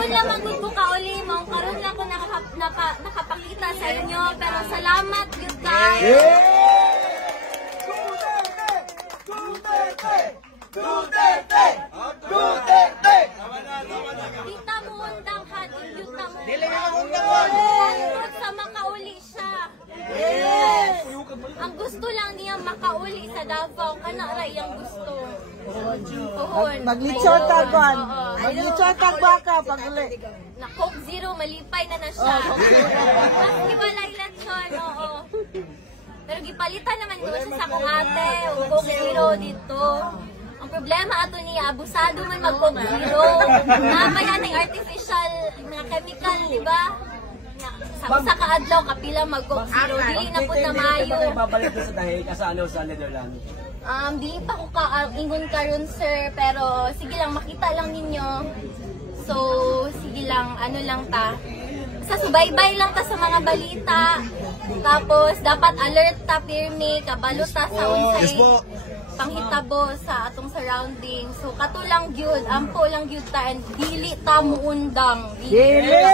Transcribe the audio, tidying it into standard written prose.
karon lang magud ko kauli mo, karon lang ko nakapakita sa inyo, pero salamat gyud guys. Duterte! Duterte! Kita mo undang ha, gyud ta mo. Dili na undang. Sa makauli siya. Yes. Ang gusto lang niya makauli sa Davao, kana ra iyang gusto. Maglitsyon tagwan. Maglitsyon tagbaka paguli. Na Coke Zero, malipay na siya. Mas iwalay lang siya, oo. Pero gipalitan naman doon siya sa akong ate, Coke Zero dito. Ang problema ato niya, abusado man mag-Coke Zero. Namaya ng artificial mga chemical, di ba? Sa kaadlaw, kapila mag-Coke Zero. Dili na po na mayo. Babalik sa dahil kasano sa Netherlands. Di pa ko ingon karon sir, pero sige lang, makita lang ninyo. So, sige lang, ano lang ta. Sa subaybay lang ta sa mga balita. Tapos, dapat alert ta, pirmi, kabalo ta sa unsay panghitabo sa atong surrounding. So, kato lang gyud, ampo lang gyud ta, and dili ta muundang. Dili!